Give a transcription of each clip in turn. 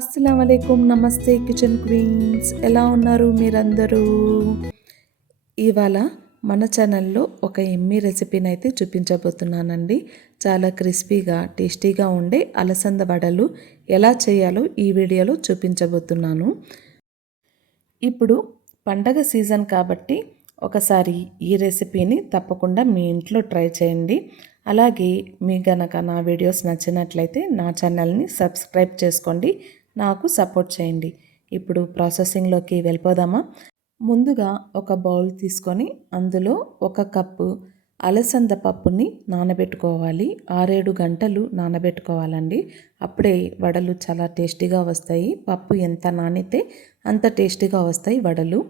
అస్సలం వాలేకుమ్ నమస్తే kitchen queens ఎలా ఉన్నారు మీరందరూ. ఇవాళ మన ఛానల్లో ఒక ఎమ్మీ రెసిపీని అయితే చూపించబోతున్నానండి. చాలా క్రిస్పీగా టేస్టీగా ఉండే అలసంద వడలు ఎలా చేయాలో ఈ వీడియోలో చూపించబోతున్నాను. ఇప్పుడు పండగ సీజన్ కాబట్టి ఒకసారి ఈ రెసిపీని తప్పకుండా మీ ఇంట్లో ట్రై చేయండి. అలాగే మీ గనక నా వీడియోస్ నచ్చినట్లయితే నా ఛానల్ని సబ్స్క్రైబ్ చేసుకోండి, నాకు సపోర్ట్ చేయండి. ఇప్పుడు ప్రాసెసింగ్లోకి వెళ్ళిపోదామా. ముందుగా ఒక బౌల్ తీసుకొని అందులో 1 కప్పు అలసంద పప్పుని నానబెట్టుకోవాలి. 6-7 గంటలు నానబెట్టుకోవాలండి. అప్పుడే వడలు చాలా టేస్టీగా వస్తాయి. పప్పు ఎంత నానితే అంత టేస్టీగా వస్తాయి వడలు.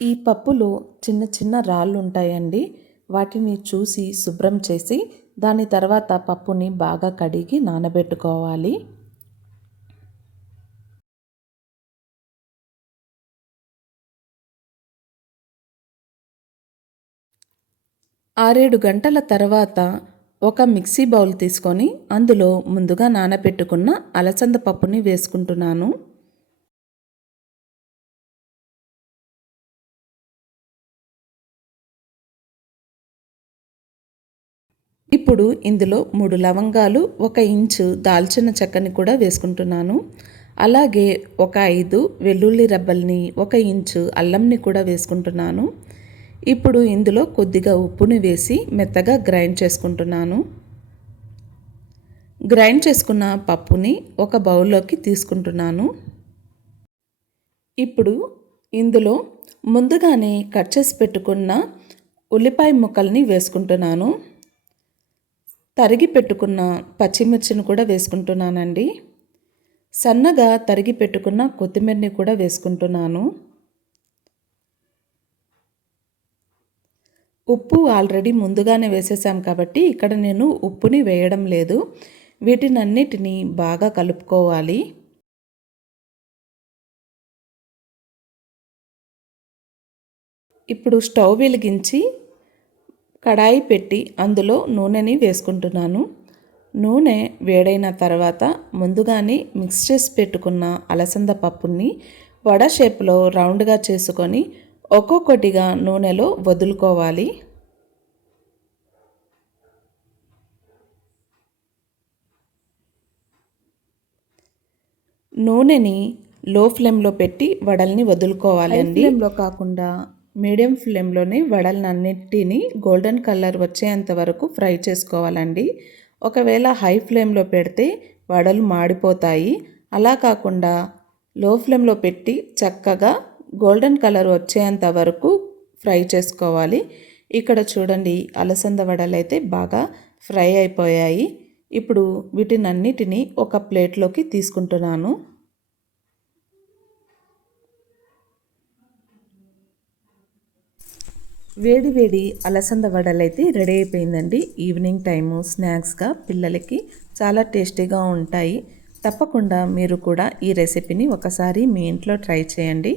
ఈ పప్పులో చిన్న చిన్న రాళ్ళు ఉంటాయండి. వాటిని చూసి శుభ్రం చేసి దాని తర్వాత పప్పుని బాగా కడిగి నానబెట్టుకోవాలి. ఆరేడు గంటల తర్వాత ఒక మిక్సీ బౌల్ తీసుకొని అందులో ముందుగా నానబెట్టుకున్న అలసంద పప్పుని వేసుకుంటున్నాను. ఇప్పుడు ఇందులో 3 లవంగాలు, 1 ఇంచు దాల్చిన చెక్కని కూడా వేసుకుంటున్నాను. అలాగే ఒక 5 వెల్లుల్లి రబ్బల్ని, 1 ఇంచు అల్లంని కూడా వేసుకుంటున్నాను. ఇప్పుడు ఇందులో కొద్దిగా ఉప్పుని వేసి మెత్తగా గ్రైండ్ చేసుకుంటున్నాను. గ్రైండ్ చేసుకున్న పప్పుని ఒక బౌల్లోకి తీసుకుంటున్నాను. ఇప్పుడు ఇందులో ముందుగానే కట్ చేసి పెట్టుకున్న ఉల్లిపాయ ముక్కల్ని వేసుకుంటున్నాను. తరిగి పెట్టుకున్న పచ్చిమిర్చిని కూడా వేసుకుంటున్నానండి. సన్నగా తరిగి పెట్టుకున్న కొత్తిమీరని కూడా వేసుకుంటున్నాను. ఉప్పు ఆల్రెడీ ముందుగానే వేసేసాం కాబట్టి ఇక్కడ నేను ఉప్పుని వేయడం లేదు. వీటినన్నిటినీ బాగా కలుపుకోవాలి. ఇప్పుడు స్టవ్ వెలిగించి కడాయి పెట్టి అందులో నూనెని వేసుకుంటున్నాను. నూనె వేడైన తర్వాత ముందుగానే మిక్స్ చేసి పెట్టుకున్న అలసంద పప్పుని వడ షేప్లో రౌండ్గా చేసుకొని ఒక్కొక్కటిగా నూనెలో వదులుకోవాలి. నూనెని లో ఫ్లేమ్లో పెట్టి వడల్ని వదులుకోవాలి అండి. ఫ్లేమ్లో కాకుండా మీడియం ఫ్లేమ్లోనే వడలన్నిటిని గోల్డెన్ కలర్ వచ్చేంత వరకు ఫ్రై చేసుకోవాలండి. ఒకవేళ హై ఫ్లేమ్లో పెడితే వడలు మాడిపోతాయి. అలా కాకుండా లో ఫ్లేమ్లో పెట్టి చక్కగా గోల్డెన్ కలర్ వచ్చేంత వరకు ఫ్రై చేసుకోవాలి. ఇక్కడ చూడండి, అలసంద వడలు అయితే బాగా ఫ్రై అయిపోయాయి. ఇప్పుడు వీటినన్నిటినీ ఒక ప్లేట్లోకి తీసుకుంటున్నాను. వేడి వేడి అలసంద వడలైతే రెడీ అయిపోయిందండి. ఈవినింగ్ టైము స్నాక్స్గా పిల్లలకి చాలా టేస్టీగా ఉంటాయి. తప్పకుండా మీరు కూడా ఈ రెసిపీని ఒకసారి మీ ఇంట్లో ట్రై చేయండి.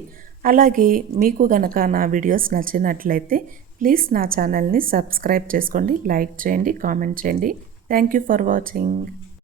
అలాగే మీకు గనక నా వీడియోస్ నచ్చినట్లయితే ప్లీజ్ నా ఛానల్ని సబ్స్క్రైబ్ చేసుకోండి, లైక్ చేయండి, కామెంట్ చేయండి. Thank you for watching.